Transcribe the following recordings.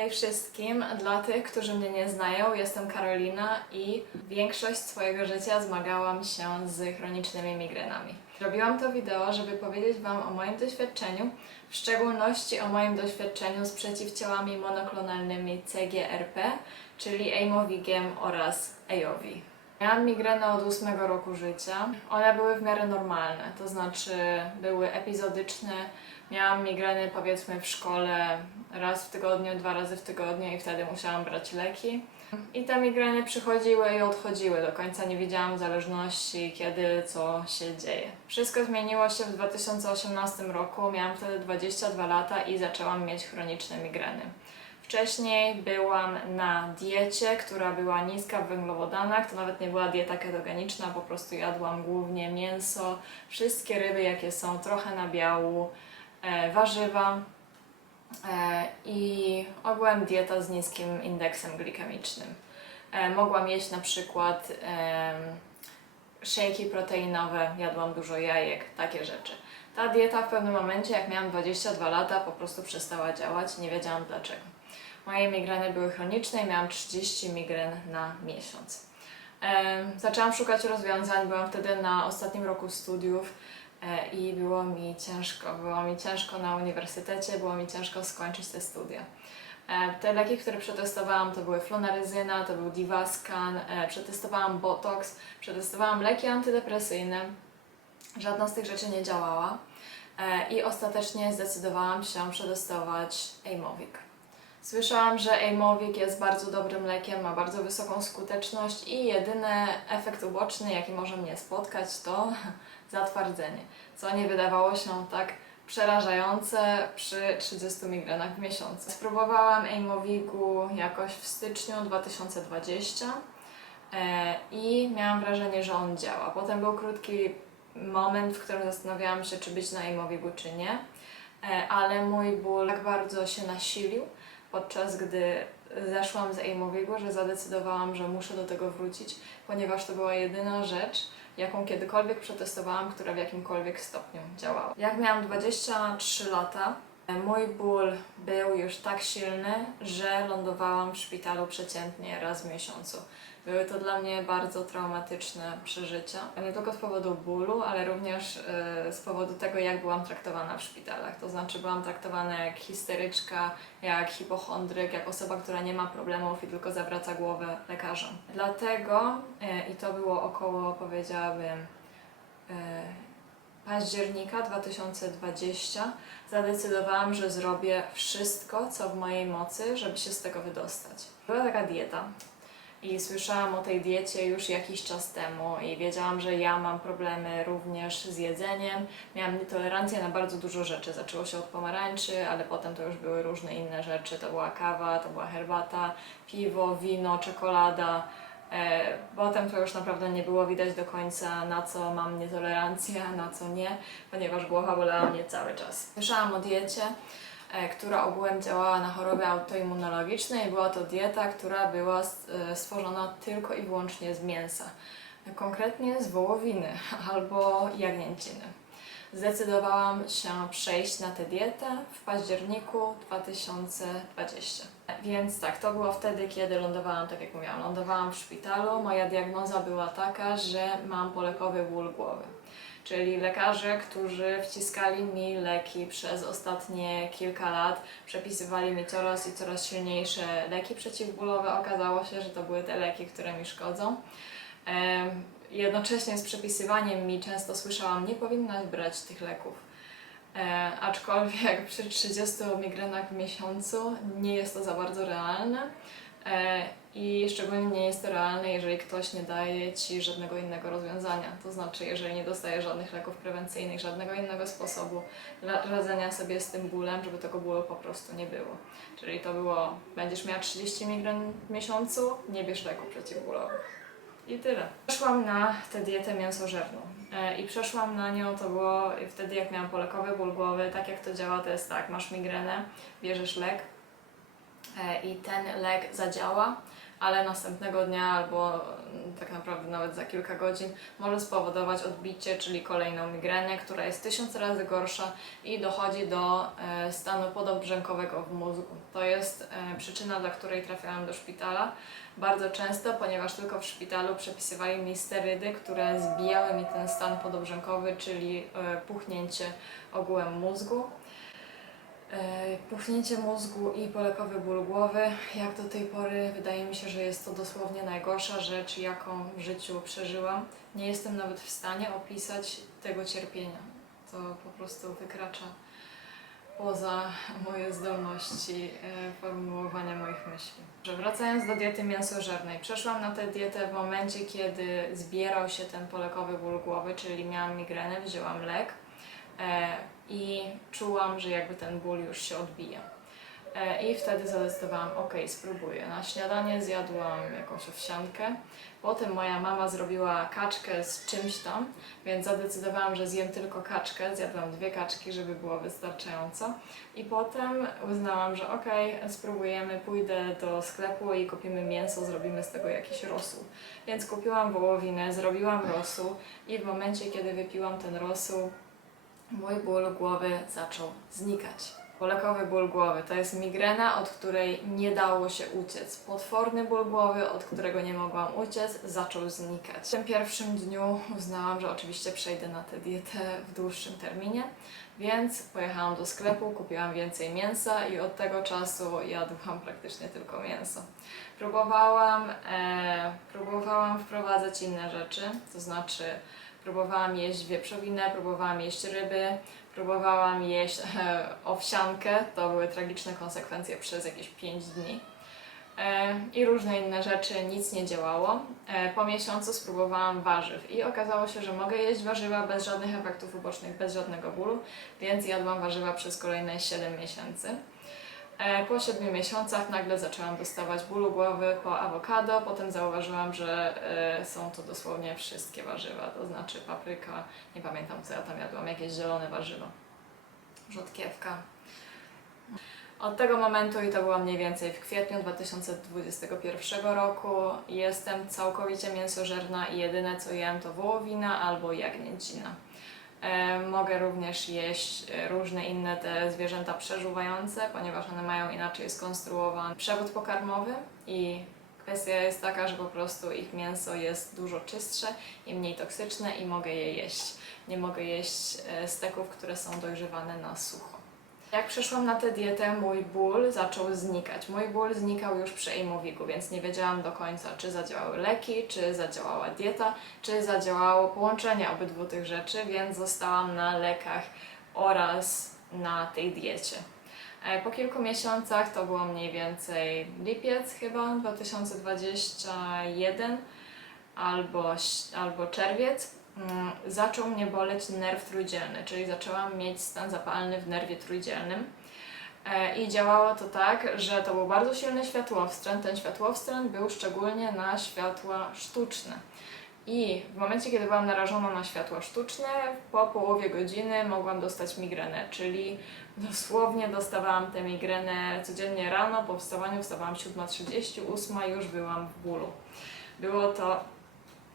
Hej wszystkim, dla tych, którzy mnie nie znają, jestem Karolina i większość swojego życia zmagałam się z chronicznymi migrenami. Robiłam to wideo, żeby powiedzieć Wam o moim doświadczeniu, w szczególności o moim doświadczeniu z przeciwciałami monoklonalnymi CGRP, czyli Aimovigiem oraz Aiovi. Miałam migrenę od 8 roku życia. One były w miarę normalne, to znaczy były epizodyczne. Miałam migreny powiedzmy w szkole raz w tygodniu, 2 razy w tygodniu i wtedy musiałam brać leki. I te migreny przychodziły i odchodziły, do końca nie widziałam zależności, kiedy co się dzieje. Wszystko zmieniło się w 2018 roku, miałam wtedy 22 lata i zaczęłam mieć chroniczne migreny. Wcześniej byłam na diecie, która była niska w węglowodanach, to nawet nie była dieta ketogeniczna, po prostu jadłam głównie mięso, wszystkie ryby jakie są, trochę nabiału, warzywa i ogółem dieta z niskim indeksem glikemicznym. Mogłam jeść na przykład szejki proteinowe, jadłam dużo jajek, takie rzeczy. Ta dieta w pewnym momencie, jak miałam 22 lata, po prostu przestała działać, nie wiedziałam dlaczego. Moje migreny były chroniczne i miałam 30 migren na miesiąc. Zaczęłam szukać rozwiązań, byłam wtedy na ostatnim roku studiów i było mi ciężko na uniwersytecie, było mi ciężko skończyć te studia. Te leki, które przetestowałam, to były flonaryzyna, to był Divascan, przetestowałam Botox, przetestowałam leki antydepresyjne, żadna z tych rzeczy nie działała i ostatecznie zdecydowałam się przetestować Aimovig. Słyszałam, że Aimovig jest bardzo dobrym lekiem, ma bardzo wysoką skuteczność i jedyny efekt uboczny, jaki może mnie spotkać, to zatwardzenie, co nie wydawało się tak przerażające przy 30 migrenach w miesiącu. Spróbowałam Aimovigu jakoś w styczniu 2020 i miałam wrażenie, że on działa. Potem był krótki moment, w którym zastanawiałam się, czy być na Aimovigu, czy nie, ale mój ból tak bardzo się nasilił, podczas gdy zeszłam z Aimovigu, że zadecydowałam, że muszę do tego wrócić, ponieważ to była jedyna rzecz, jaką kiedykolwiek przetestowałam, która w jakimkolwiek stopniu działała. Jak miałam 23 lata, mój ból był już tak silny, że lądowałam w szpitalu przeciętnie raz w miesiącu. Były to dla mnie bardzo traumatyczne przeżycia. Nie tylko z powodu bólu, ale również z powodu tego, jak byłam traktowana w szpitalach. To znaczy byłam traktowana jak histeryczka, jak hipochondryk, jak osoba, która nie ma problemów i tylko zawraca głowę lekarzom. Dlatego, i to było około, powiedziałabym, października 2020, zadecydowałam, że zrobię wszystko, co w mojej mocy, żeby się z tego wydostać. Była taka dieta i słyszałam o tej diecie już jakiś czas temu i wiedziałam, że ja mam problemy również z jedzeniem. Miałam nietolerancję na bardzo dużo rzeczy. Zaczęło się od pomarańczy, ale potem to już były różne inne rzeczy. To była kawa, to była herbata, piwo, wino, czekolada. Potem to już naprawdę nie było widać do końca, na co mam nietolerancję, a na co nie, ponieważ głowa bolała mnie cały czas. Słyszałam o diecie, która ogółem działała na choroby autoimmunologiczne i była to dieta, która była stworzona tylko i wyłącznie z mięsa, konkretnie z wołowiny albo jagnięciny. Zdecydowałam się przejść na tę dietę w październiku 2020. Więc tak, to było wtedy, kiedy lądowałam, tak jak mówiłam, lądowałam w szpitalu. Moja diagnoza była taka, że mam polekowy ból głowy. Czyli lekarze, którzy wciskali mi leki przez ostatnie kilka lat, przepisywali mi coraz i coraz silniejsze leki przeciwbólowe. Okazało się, że to były te leki, które mi szkodzą. Jednocześnie z przepisywaniem mi często słyszałam, nie powinnaś brać tych leków. Aczkolwiek przy 30 migrenach w miesiącu nie jest to za bardzo realne i szczególnie nie jest to realne, jeżeli ktoś nie daje Ci żadnego innego rozwiązania. To znaczy, jeżeli nie dostajesz żadnych leków prewencyjnych, żadnego innego sposobu radzenia sobie z tym bólem, żeby tego bólu po prostu nie było. Czyli to było, będziesz miała 30 migren w miesiącu, nie bierz leków przeciwbólowych. I tyle. Przeszłam na tę dietę mięsożerną i przeszłam na nią, to było wtedy, jak miałam polekowy ból głowy. Tak jak to działa, to jest tak, masz migrenę, bierzesz lek i ten lek zadziała, ale następnego dnia albo tak naprawdę nawet za kilka godzin może spowodować odbicie, czyli kolejną migrenę, która jest 1000 razy gorsza i dochodzi do stanu podobrzękowego w mózgu. To jest przyczyna, dla której trafiałam do szpitala bardzo często, ponieważ tylko w szpitalu przepisywali mi sterydy, które zbijały mi ten stan podobrzękowy, czyli puchnięcie ogółem mózgu. Puchnięcie mózgu i polekowy ból głowy. Jak do tej pory wydaje mi się, że jest to dosłownie najgorsza rzecz, jaką w życiu przeżyłam. Nie jestem nawet w stanie opisać tego cierpienia. To po prostu wykracza poza moje zdolności formułowania moich myśli. Wracając do diety mięsożernej, przeszłam na tę dietę w momencie, kiedy zbierał się ten polekowy ból głowy, czyli miałam migrenę, wzięłam lek i czułam, że jakby ten ból już się odbija. I wtedy zadecydowałam, ok, spróbuję. Na śniadanie zjadłam jakąś owsiankę, potem moja mama zrobiła kaczkę z czymś tam, więc zadecydowałam, że zjem tylko kaczkę, zjadłam 2 kaczki, żeby było wystarczająco i potem uznałam, że ok, spróbujemy, pójdę do sklepu i kupimy mięso, zrobimy z tego jakiś rosół. Więc kupiłam wołowinę, zrobiłam rosół i w momencie, kiedy wypiłam ten rosół, mój ból głowy zaczął znikać. Polekowy ból głowy to jest migrena, od której nie dało się uciec. Potworny ból głowy, od którego nie mogłam uciec, zaczął znikać. W tym pierwszym dniu uznałam, że oczywiście przejdę na tę dietę w dłuższym terminie, więc pojechałam do sklepu, kupiłam więcej mięsa i od tego czasu jadłam praktycznie tylko mięso. Próbowałam wprowadzać inne rzeczy, to znaczy próbowałam jeść wieprzowinę, próbowałam jeść ryby, próbowałam jeść owsiankę, to były tragiczne konsekwencje przez jakieś 5 dni. I różne inne rzeczy, nic nie działało. Po miesiącu spróbowałam warzyw i okazało się, że mogę jeść warzywa bez żadnych efektów ubocznych, bez żadnego bólu, więc jadłam warzywa przez kolejne 7 miesięcy. Po 7 miesiącach nagle zaczęłam dostawać bólu głowy po awokado, potem zauważyłam, że są to dosłownie wszystkie warzywa, to znaczy papryka, nie pamiętam co ja tam jadłam, jakieś zielone warzywa, rzodkiewka. Od tego momentu, i to było mniej więcej w kwietniu 2021 roku, jestem całkowicie mięsożerna i jedyne co jem to wołowina albo jagnięcina. Mogę również jeść różne inne te zwierzęta przeżuwające, ponieważ one mają inaczej skonstruowany przewód pokarmowy i kwestia jest taka, że po prostu ich mięso jest dużo czystsze i mniej toksyczne i mogę je jeść. Nie mogę jeść steków, które są dojrzewane na sucho. Jak przeszłam na tę dietę, mój ból zaczął znikać. Mój ból znikał już przy Aimovigu, więc nie wiedziałam do końca, czy zadziałały leki, czy zadziałała dieta, czy zadziałało połączenie obydwu tych rzeczy, więc zostałam na lekach oraz na tej diecie. Po kilku miesiącach, to było mniej więcej lipiec chyba 2021 albo czerwiec, zaczął mnie boleć nerw trójdzielny, czyli zaczęłam mieć stan zapalny w nerwie trójdzielnym. I działało to tak, że to był bardzo silny światłowstręt. Ten światłowstręt był szczególnie na światła sztuczne. I w momencie, kiedy byłam narażona na światła sztuczne, po połowie godziny mogłam dostać migrenę, czyli dosłownie dostawałam tę migrenę codziennie rano, po wstawaniu wstawałam 7:30, 8 już byłam w bólu. Było to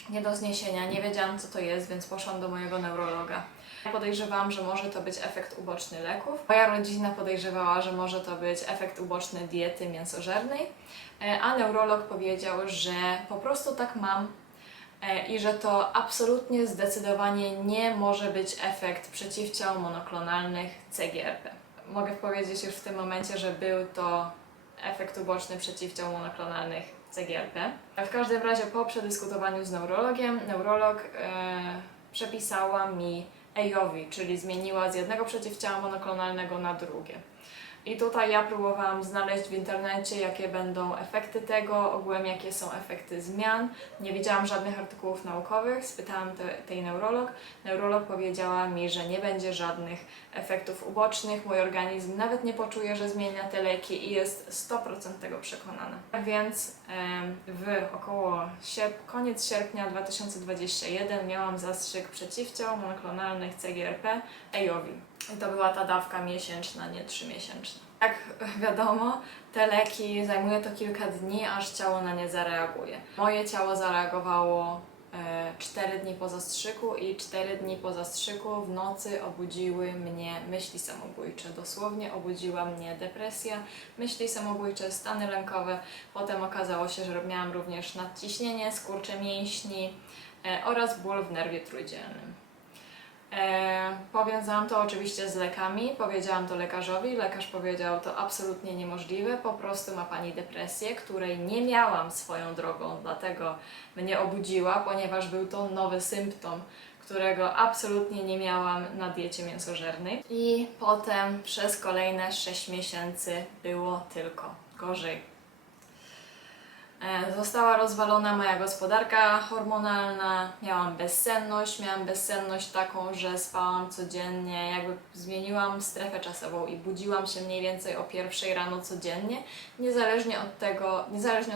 nie do zniesienia, nie wiedziałam co to jest, więc poszłam do mojego neurologa. Podejrzewałam, że może to być efekt uboczny leków. Moja rodzina podejrzewała, że może to być efekt uboczny diety mięsożernej, a neurolog powiedział, że po prostu tak mam i że to absolutnie, zdecydowanie nie może być efekt przeciwciał monoklonalnych CGRP. Mogę powiedzieć już w tym momencie, że był to efekt uboczny przeciwciał monoklonalnych CGRP. W każdym razie po przedyskutowaniu z neurologiem, neurolog przepisała mi EIOVI, czyli zmieniła z jednego przeciwciała monoklonalnego na drugie. I tutaj ja próbowałam znaleźć w internecie, jakie będą efekty tego, ogółem jakie są efekty zmian. Nie widziałam żadnych artykułów naukowych, spytałam tej neurolog. Neurolog powiedziała mi, że nie będzie żadnych efektów ubocznych, mój organizm nawet nie poczuje, że zmienia te leki i jest 100% tego przekonana. Tak więc koniec sierpnia 2021 miałam zastrzyk przeciwciał monoklonalnych CGRP EIOVI. I to była ta dawka miesięczna, nie 3-miesięczna. Jak wiadomo, Te leki, zajmuje to kilka dni, aż ciało na nie zareaguje. Moje ciało zareagowało 4 dni po zastrzyku i 4 dni po zastrzyku w nocy obudziły mnie myśli samobójcze. Dosłownie obudziła mnie depresja, myśli samobójcze, stany lękowe. Potem okazało się, że miałam również nadciśnienie, skurcze mięśni oraz ból w nerwie trójdzielnym. Powiązałam to oczywiście z lekami, powiedziałam to lekarzowi, lekarz powiedział, to absolutnie niemożliwe, po prostu ma Pani depresję, której nie miałam swoją drogą, dlatego mnie obudziła, ponieważ był to nowy symptom, którego absolutnie nie miałam na diecie mięsożernej. I potem przez kolejne 6 miesięcy było tylko gorzej. Została rozwalona moja gospodarka hormonalna, miałam bezsenność taką, że spałam codziennie, jakby zmieniłam strefę czasową i budziłam się mniej więcej o 1 rano codziennie, niezależnie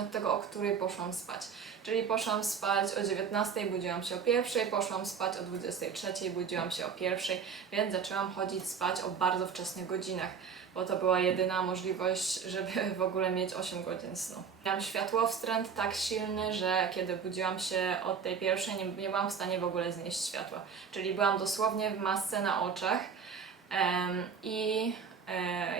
od tego, o której poszłam spać. Czyli poszłam spać o 19, budziłam się o 1, poszłam spać o 23, budziłam się o 1, więc zaczęłam chodzić spać o bardzo wczesnych godzinach, bo to była jedyna możliwość, żeby w ogóle mieć 8 godzin snu. Miałam światłowstręt tak silny, że kiedy budziłam się od tej 1, nie byłam w stanie w ogóle znieść światła. Czyli byłam dosłownie w masce na oczach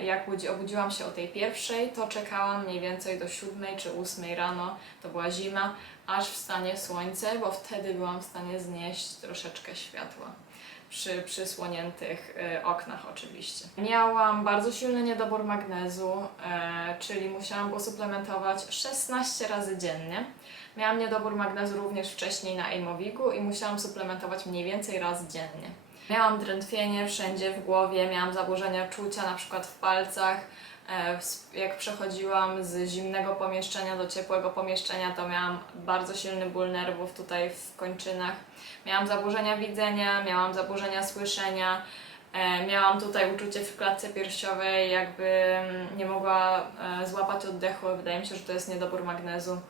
jak obudziłam się o tej 1, to czekałam mniej więcej do 7 czy 8 rano, to była zima, aż wstanie słońce, bo wtedy byłam w stanie znieść troszeczkę światła. Przy przysłoniętych oknach oczywiście. Miałam bardzo silny niedobór magnezu, czyli musiałam go suplementować 16 razy dziennie. Miałam niedobór magnezu również wcześniej na Aimovigu i musiałam suplementować mniej więcej raz dziennie. Miałam drętwienie wszędzie w głowie, miałam zaburzenia czucia, na przykład w palcach. Jak przechodziłam z zimnego pomieszczenia do ciepłego pomieszczenia, to miałam bardzo silny ból nerwów tutaj w kończynach. Miałam zaburzenia widzenia, miałam zaburzenia słyszenia, miałam tutaj uczucie w klatce piersiowej, jakby nie mogła złapać oddechu, wydaje mi się, że to jest niedobór magnezu.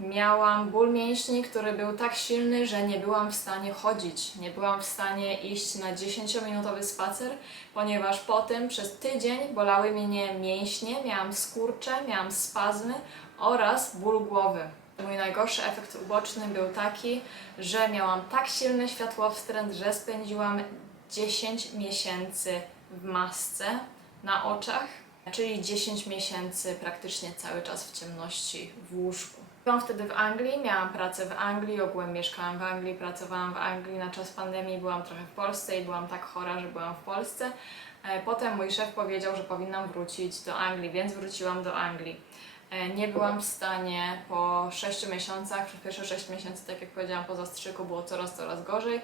Miałam ból mięśni, który był tak silny, że nie byłam w stanie chodzić. Nie byłam w stanie iść na 10-minutowy spacer, ponieważ potem przez tydzień bolały mnie mięśnie, miałam skurcze, miałam spazmy oraz ból głowy. Mój najgorszy efekt uboczny był taki, że miałam tak silny światłowstręt, że spędziłam 10 miesięcy w masce na oczach, czyli 10 miesięcy praktycznie cały czas w ciemności w łóżku. Byłam wtedy w Anglii, miałam pracę w Anglii, ogółem mieszkałam w Anglii, pracowałam w Anglii na czas pandemii, byłam trochę w Polsce i byłam tak chora, że byłam w Polsce. Potem mój szef powiedział, że powinnam wrócić do Anglii, więc wróciłam do Anglii. Nie byłam w stanie po 6 miesiącach, przez pierwsze 6 miesięcy, tak jak powiedziałam, po zastrzyku było coraz gorzej.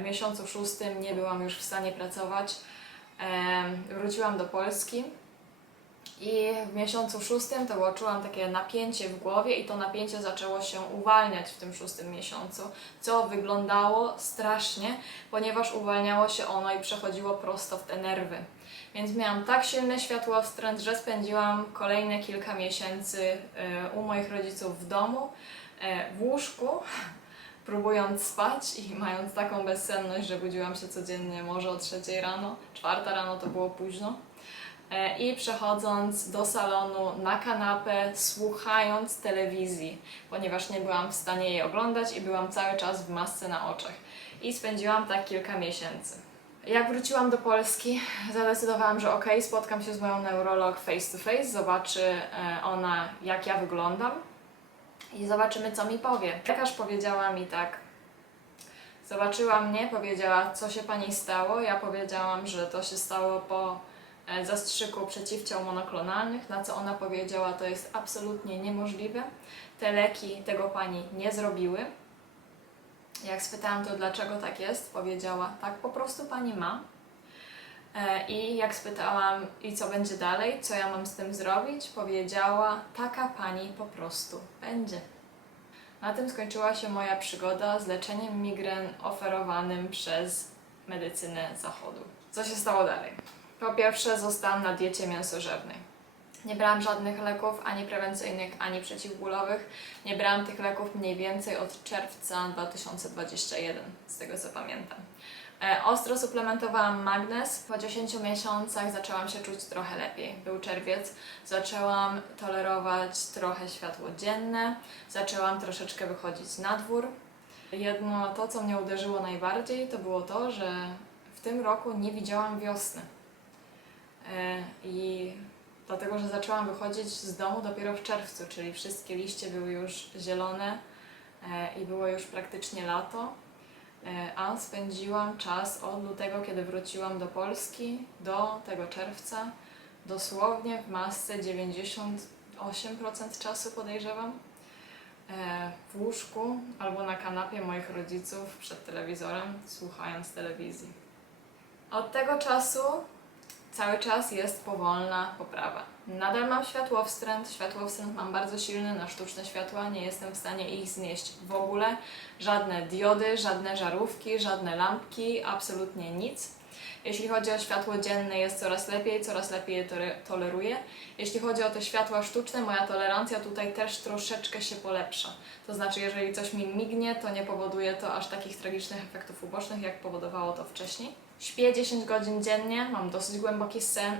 W miesiącu 6 nie byłam już w stanie pracować. Wróciłam do Polski. I w miesiącu 6 to czułam takie napięcie w głowie i to napięcie zaczęło się uwalniać w tym 6 miesiącu, co wyglądało strasznie, ponieważ uwalniało się ono i przechodziło prosto w te nerwy. Więc miałam tak silny światłowstręt, że spędziłam kolejne kilka miesięcy u moich rodziców w domu, w łóżku, próbując spać i mając taką bezsenność, że budziłam się codziennie może o 3 rano, 4 rano to było późno. I przechodząc do salonu na kanapę, słuchając telewizji, ponieważ nie byłam w stanie jej oglądać i byłam cały czas w masce na oczach. I spędziłam tak kilka miesięcy. Jak wróciłam do Polski, zadecydowałam, że spotkam się z moją neurolog face to face, zobaczy ona, jak ja wyglądam i zobaczymy, co mi powie. Lekarz powiedziała mi tak, zobaczyła mnie, powiedziała, co się Pani stało. Ja powiedziałam, że to się stało po zastrzyku przeciwciał monoklonalnych, na co ona powiedziała, to jest absolutnie niemożliwe. Te leki tego Pani nie zrobiły. Jak spytałam to, dlaczego tak jest, powiedziała, tak po prostu Pani ma. I jak spytałam, i co będzie dalej, co ja mam z tym zrobić, powiedziała, taka Pani po prostu będzie. Na tym skończyła się moja przygoda z leczeniem migren oferowanym przez medycynę zachodu. Co się stało dalej? Po pierwsze, zostałam na diecie mięsożernej. Nie brałam żadnych leków, ani prewencyjnych, ani przeciwbólowych. Nie brałam tych leków mniej więcej od czerwca 2021, z tego co pamiętam. Ostro suplementowałam magnez. Po 10 miesiącach zaczęłam się czuć trochę lepiej. Był czerwiec, zaczęłam tolerować trochę światło dzienne, zaczęłam troszeczkę wychodzić na dwór. Jedno to, co mnie uderzyło najbardziej, to było to, że w tym roku nie widziałam wiosny. I dlatego, że zaczęłam wychodzić z domu dopiero w czerwcu, czyli wszystkie liście były już zielone i było już praktycznie lato, a spędziłam czas od lutego, kiedy wróciłam do Polski, do tego czerwca, dosłownie w masce 98% czasu, podejrzewam, w łóżku albo na kanapie moich rodziców przed telewizorem, słuchając telewizji. Od tego czasu cały czas jest powolna poprawa. Nadal mam światłowstręt mam bardzo silny na sztuczne światła, nie jestem w stanie ich znieść w ogóle. Żadne diody, żadne żarówki, żadne lampki, absolutnie nic. Jeśli chodzi o światło dzienne, jest coraz lepiej je toleruję. Jeśli chodzi o te światła sztuczne, moja tolerancja tutaj też troszeczkę się polepsza. To znaczy, jeżeli coś mi mignie, to nie powoduje to aż takich tragicznych efektów ubocznych, jak powodowało to wcześniej. Śpię 10 godzin dziennie, mam dosyć głęboki sen.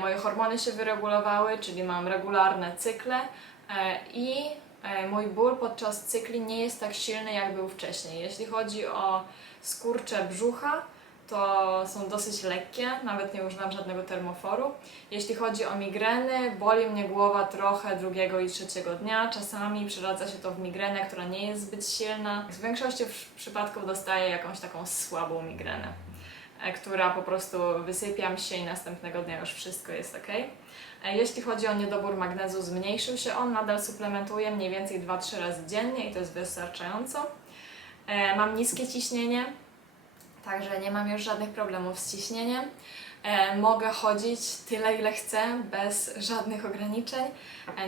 Moje hormony się wyregulowały, czyli mam regularne cykle i mój ból podczas cykli nie jest tak silny, jak był wcześniej. Jeśli chodzi o skurcze brzucha, to są dosyć lekkie, nawet nie używam żadnego termoforu. Jeśli chodzi o migreny, boli mnie głowa trochę drugiego i trzeciego dnia. Czasami przeradza się to w migrenę, która nie jest zbyt silna. W większości przypadków dostaję jakąś taką słabą migrenę, która po prostu wysypiam się i następnego dnia już wszystko jest ok. Jeśli chodzi o niedobór magnezu, zmniejszył się on, nadal suplementuję mniej więcej 2-3 razy dziennie i to jest wystarczająco. Mam niskie ciśnienie, także nie mam już żadnych problemów z ciśnieniem. Mogę chodzić tyle, ile chcę, bez żadnych ograniczeń.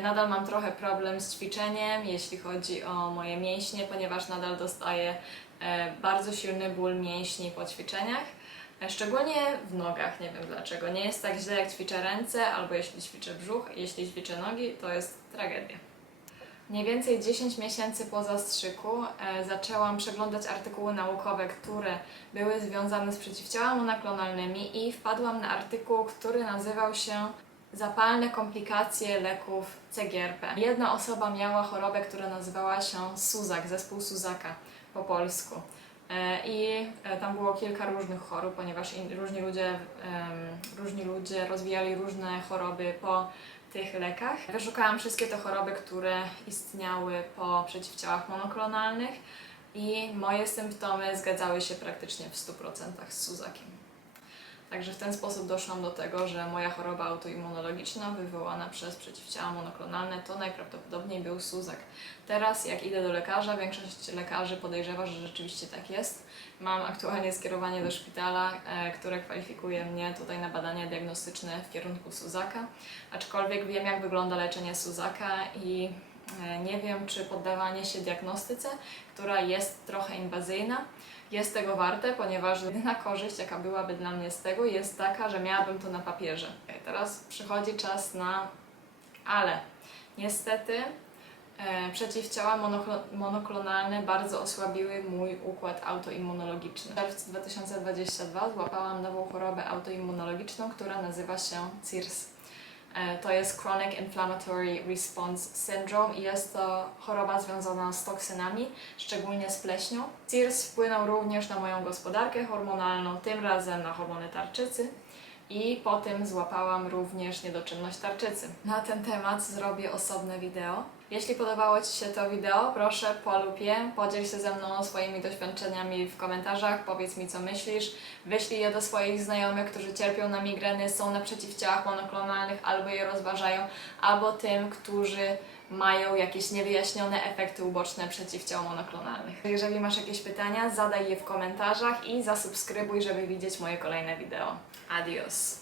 Nadal mam trochę problem z ćwiczeniem, jeśli chodzi o moje mięśnie, ponieważ nadal dostaję bardzo silny ból mięśni po ćwiczeniach. Szczególnie w nogach, nie wiem dlaczego. Nie jest tak źle, jak ćwiczę ręce, albo jeśli ćwiczę brzuch, jeśli ćwiczę nogi, to jest tragedia. Mniej więcej 10 miesięcy po zastrzyku zaczęłam przeglądać artykuły naukowe, które były związane z przeciwciałami monoklonalnymi i wpadłam na artykuł, który nazywał się Zapalne komplikacje leków CGRP. Jedna osoba miała chorobę, która nazywała się Suzak, zespół Suzaka po polsku. I tam było kilka różnych chorób, ponieważ różni ludzie rozwijali różne choroby po tych lekach. Wyszukałam wszystkie te choroby, które istniały po przeciwciałach monoklonalnych i moje symptomy zgadzały się praktycznie w 100% z Suzakiem. Także w ten sposób doszłam do tego, że moja choroba autoimmunologiczna wywołana przez przeciwciała monoklonalne to najprawdopodobniej był Suzak. Teraz jak idę do lekarza, większość lekarzy podejrzewa, że rzeczywiście tak jest. Mam aktualnie skierowanie do szpitala, które kwalifikuje mnie tutaj na badania diagnostyczne w kierunku Suzaka, aczkolwiek wiem, jak wygląda leczenie Suzaka i nie wiem, czy poddawanie się diagnostyce, która jest trochę inwazyjna, jest tego warte, ponieważ jedyna korzyść, jaka byłaby dla mnie z tego, jest taka, że miałabym to na papierze. Teraz przychodzi czas na ale. Niestety przeciwciała monoklonalne bardzo osłabiły mój układ autoimmunologiczny. W czerwcu 2022 złapałam nową chorobę autoimmunologiczną, która nazywa się CIRS. To jest Chronic Inflammatory Response Syndrome i jest to choroba związana z toksynami, szczególnie z pleśnią. CIRS wpłynął również na moją gospodarkę hormonalną, tym razem na hormony tarczycy i po tym złapałam również niedoczynność tarczycy. Na ten temat zrobię osobne wideo. Jeśli podobało Ci się to wideo, proszę polub je, podziel się ze mną swoimi doświadczeniami w komentarzach, powiedz mi co myślisz, wyślij je do swoich znajomych, którzy cierpią na migreny, są na przeciwciałach monoklonalnych albo je rozważają, albo tym, którzy mają jakieś niewyjaśnione efekty uboczne przeciwciał monoklonalnych. Jeżeli masz jakieś pytania, zadaj je w komentarzach i zasubskrybuj, żeby widzieć moje kolejne wideo. Adios!